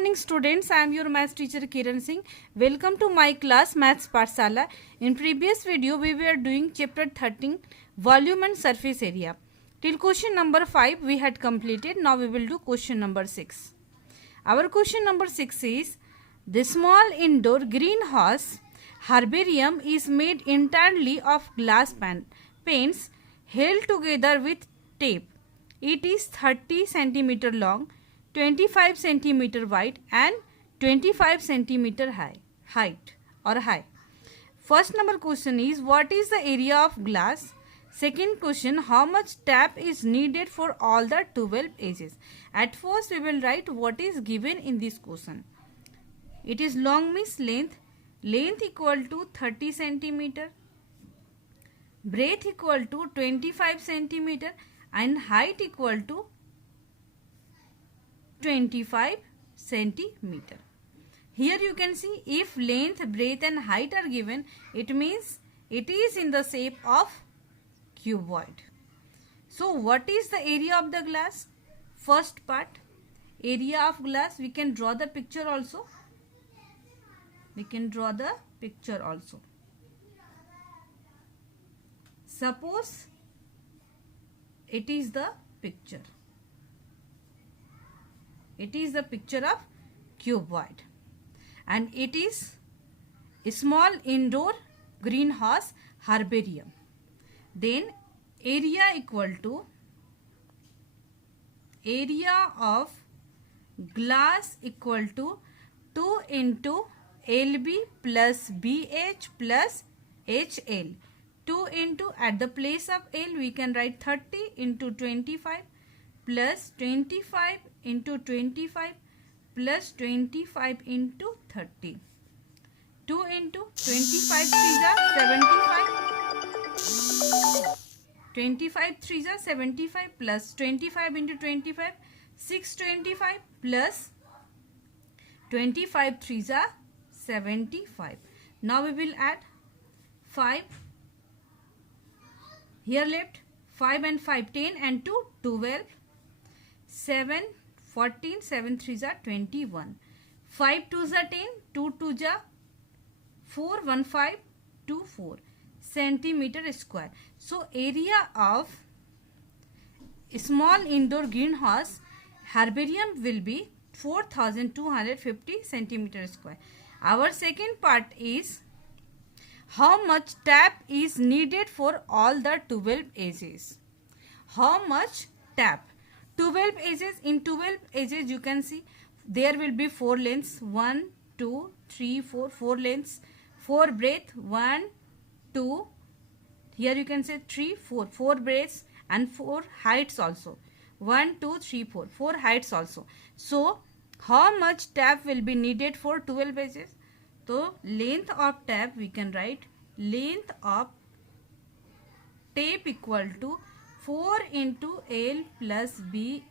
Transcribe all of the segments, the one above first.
morning students, I am your maths teacher Kiran Singh. Welcome to my class Maths Pathshala. In previous video we were doing chapter 13 volume and surface area. Till question number 5 we had completed. Now we will do question number 6. Our question number 6 is the small indoor greenhouse herbarium is made entirely of glass panes held together with tape. It is 30 centimeter long, 25 centimeter wide and 25 centimeter height. First number question is what is the area of glass? Second question, how much tap is needed for all the 12 edges? At first we will write what is given in this question. It is long means length equal to 30 centimeter, breadth equal to 25 centimeter and height equal to 25 centimeter. Here you can see if length, breadth and height are given, it means it is in the shape of cuboid. So what is the area of the glass? First part, area of glass, we can draw the picture also. Suppose it is the picture. It is the picture of cuboid and it is a small indoor greenhouse herbarium. Then area equal to area of glass equal to 2 into LB plus BH plus HL. 2 into, at the place of L we can write 30 into 25 plus 25 into 25 plus 25 into 30. 2 into 25 3s are 75. 25 3s are 75 plus 25 into 25 625 plus 25 3s are 75. Now we will add 5. Here left 5 and 5 10 and 2 12. 7 14 7 3s are 21. 5 2s are 10, 2 2s are 4 1 5 2 4 centimeter square. So area of small indoor greenhouse herbarium will be 4250 centimeter square. Our second part is how much tap is needed for all the 12 edges. How much tap? 12 edges. In 12 edges you can see there will be 4 lengths. 1 2 3 4 4 lengths. 4 breadth. 1 2. Here you can say 3 4 4 breadths and 4 heights also. 1 2 3 4 4 heights also. So how much tap will be needed for 12 edges? So length of tap we can write length of tape equal to 4 into L plus B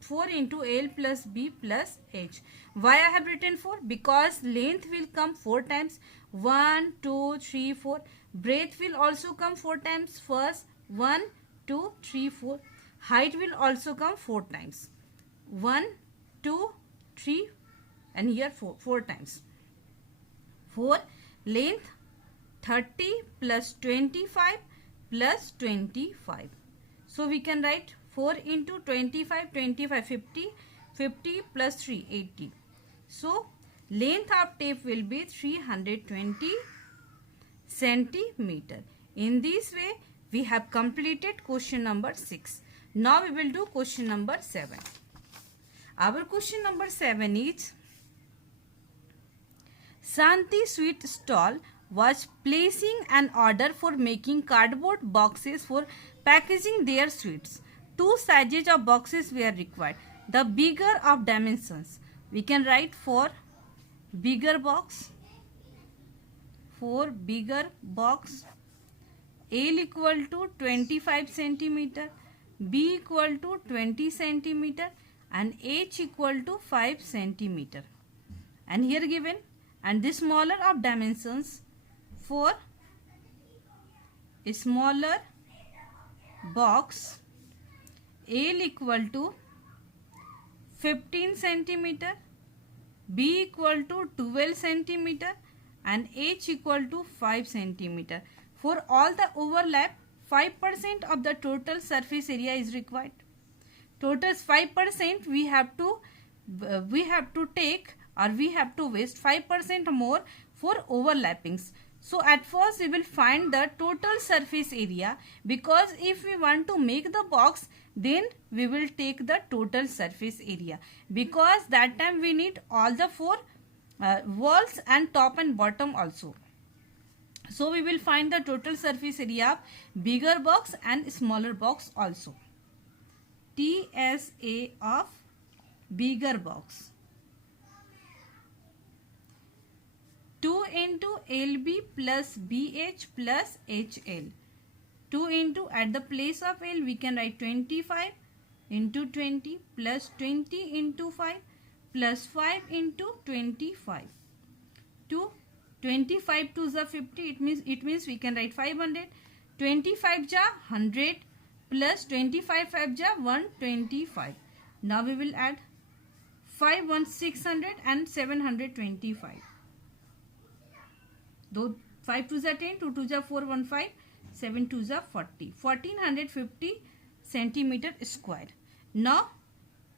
4 into L plus B plus H. Why I have written 4? Because length will come 4 times. 1 2 3 4. Breadth will also come 4 times. First 1 2 3 4. Height will also come 4 times. 1 2 3 and here 4 times. 4 length 30 plus 25 plus 25. So we can write 4 into 25 25 50 50 plus 3 80. So length of tape will be 320 centimeter. In this way we have completed question number 6. Now we will do question number 7. Our question number 7 is Shanti Sweet Stall was placing an order for making cardboard boxes for packaging their sweets. 2 sizes of boxes were required. The bigger of dimensions. We can write for bigger box. For bigger box, L equal to 25 centimeter, B equal to 20 centimeter and H equal to 5 centimeter. And here given, and the smaller of dimensions for a smaller box, L equal to 15 centimeter, B equal to 12 centimeter and H equal to 5 centimeter. For all the overlap, 5% of the total surface area is required. Total 5% we have to take, or we have to waste 5% more for overlappings. So at first we will find the total surface area, because if we want to make the box, then we will take the total surface area, because that time we need all the four walls and top and bottom also. So we will find the total surface area of bigger box and smaller box also. TSA of bigger box. 2 into LB plus BH plus HL. 2 into, at the place of L we can write 25 into 20 plus 20 into 5 plus 5 into 25. 25 to the 50, it means we can write 500. 25 ja 100 plus 25 5 ja 125. Now we will add 5 1 600 and 725. Though 5 to the 10, 2 to the 4 1 5, 7 to the 40. 1450 centimeter square. Now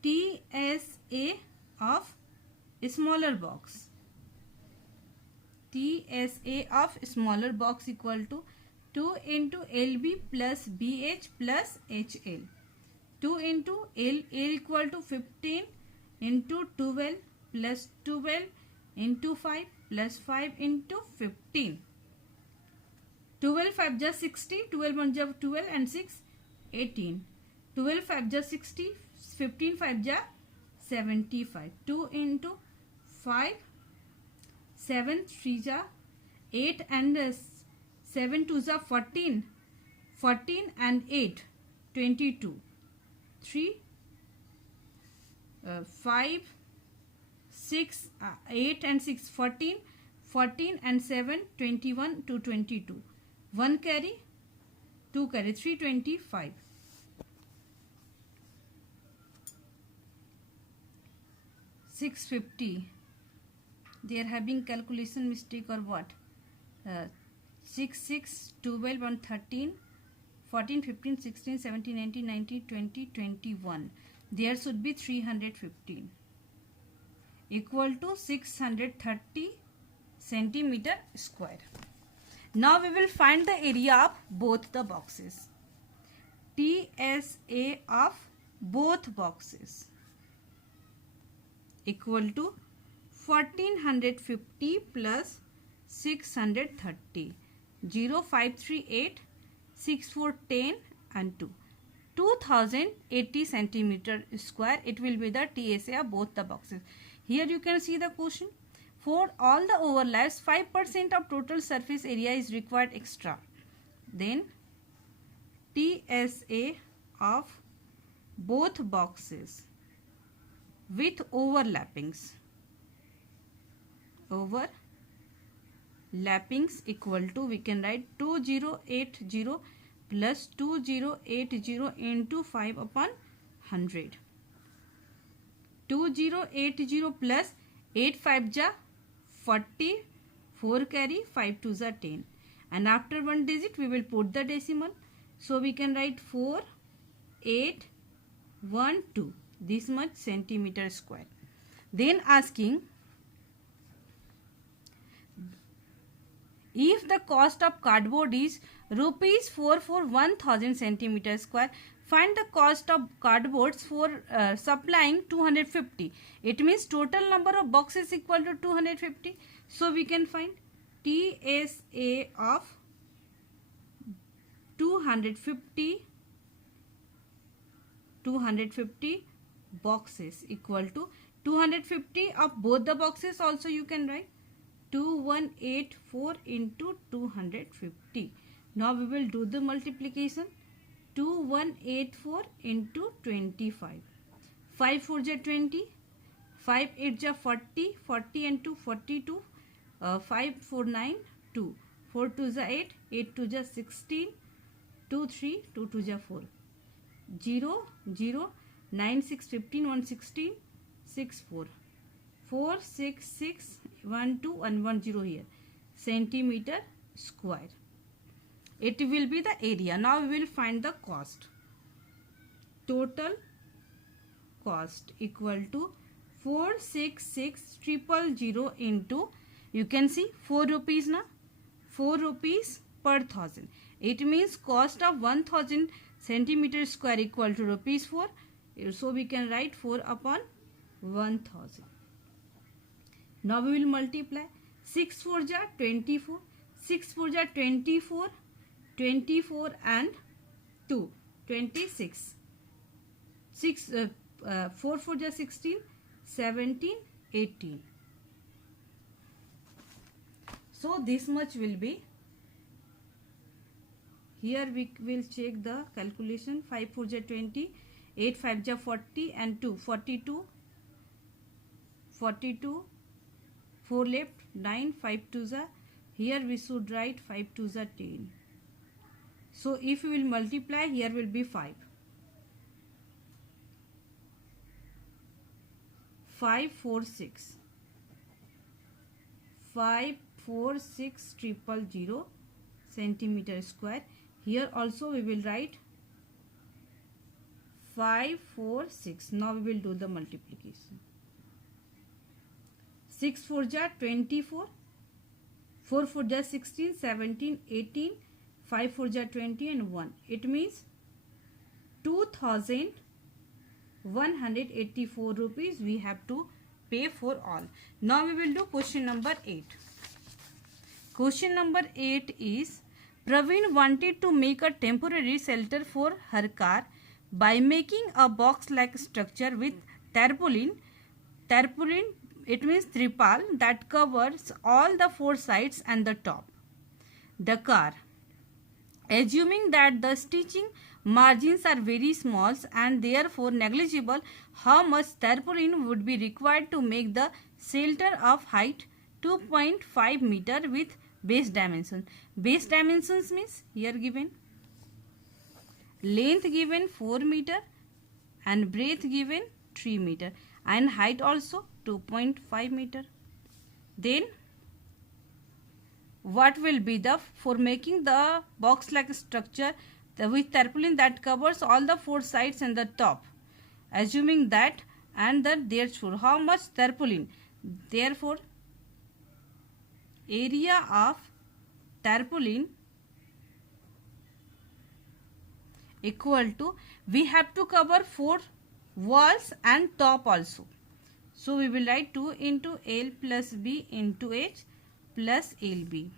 TSA of smaller box. TSA of smaller box equal to 2 into LB plus BH plus HL. 2 into L equal to 15 into 12 plus 12 into 5 plus 5 into 15. 12 5 ja 60, 12 1 ja 12 and 6 18. 12 5 ja 60, 15 5 ja 75. 2 into 5, 7 3 ja 8 and 7 2 ja 14. 14 and 8 22. 3 5 6 8 and 6 14. 14 and 7 21 to 22. 1 carry, 2 carry, 325. 650. They are having calculation mistake or what? 6 6 12 and 13 14 15 16 17 18 19 20 21. There should be 315 equal to 630 centimeter square. Now we will find the area of both the boxes. TSA of both boxes equal to 1450 plus 630. 0 5 3 8 6 4 10 and 2. 2080 centimeter square. It will be the TSA of both the boxes. Here you can see the question. For all the overlaps, 5% of total surface area is required extra. Then TSA of both boxes with overlappings. Overlappings equal to, we can write 2080 plus 2080 into 5 upon 100. 2080 plus 8 5 ja 40, 4 carry, 5 to the 10, and after one digit we will put the decimal. So we can write 4 8 1 2, this much centimeter square. Then asking, if the cost of cardboard is rupees 4 for 1000 centimeter square, find the cost of cardboards for supplying 250. It means total number of boxes equal to 250. So we can find TSA of 250 boxes equal to 250 of both the boxes. Also you can write 2184 into 250. Now we will do the multiplication. 2184 into 25. 5 4 ja 20, 5 8 ja 40, 40 and 2 42, 5 4 9 2, 4 2 ja 8, 8 2 ja 16, 2 3, 2 2 ja 4, 0 0 9 6 15 1 16, 6 4, 46612 here centimeter square. It will be the area. Now we will find the cost. Total cost equal to 466,000 into, you can see 4 rupees na, 4 rupees per thousand. It means cost of 1000 centimeter square equal to rupees 4. So we can write 4 upon 1000. Now we will multiply. 6 4 ja 24, 6 4 ja 24, 24 and 2 26, 4 4 ja 16, 17, 18. So this much will be. Here we will check the calculation. 5 4 ja 20, 8 5 ja 40 and 2 42, 42, 4 left, 9, 5 2s are, here we should write 5 2s are 10. So if we will multiply, here will be 5. 546. 546,000 centimeter square. Here also we will write 546. Now we will do the multiplication. 6 4 ja 24, 4 4 ja 16, 17, 18, 5 4 ja 20 and 1. It means 2,184 rupees we have to pay for all. Now we will do question number 8. Question number 8 is, Praveen wanted to make a temporary shelter for her car by making a box-like structure with tarpaulin, it means tripal, that covers all the 4 sides and the top. The car, assuming that the stitching margins are very small and therefore negligible, how much tarpaulin would be required to make the shelter of height 2.5 meter with base dimension? Base dimensions means here given length given 4 meter and breadth given 3 meter and height also 2.5 meter. Then what will be the, for making the box like structure with tarpaulin that covers all the 4 sides and the top, assuming that, and that therefore how much tarpaulin, therefore area of tarpaulin equal to, we have to cover 4 walls and top also. So we will write 2 into L plus B into H plus LB.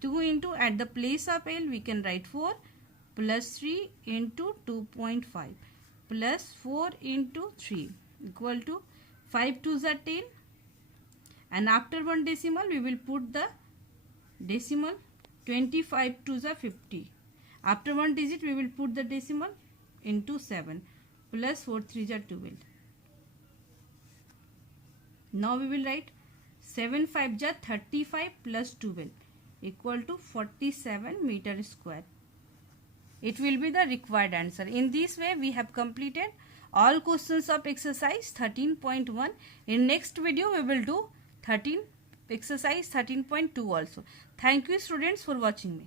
2 into, at the place of L we can write 4 plus 3 into 2.5 plus 4 into 3 equal to 5 2s are 10, and after one decimal we will put the decimal. 25 2s are 50. After one digit we will put the decimal into 7 plus 4 3s are 12. Now we will write 7 5s are 35 plus 12 equal to 47 meter square. It will be the required answer. In this way we have completed all questions of exercise 13.1. In next video we will do exercise 13.2 also. Thank you students for watching me.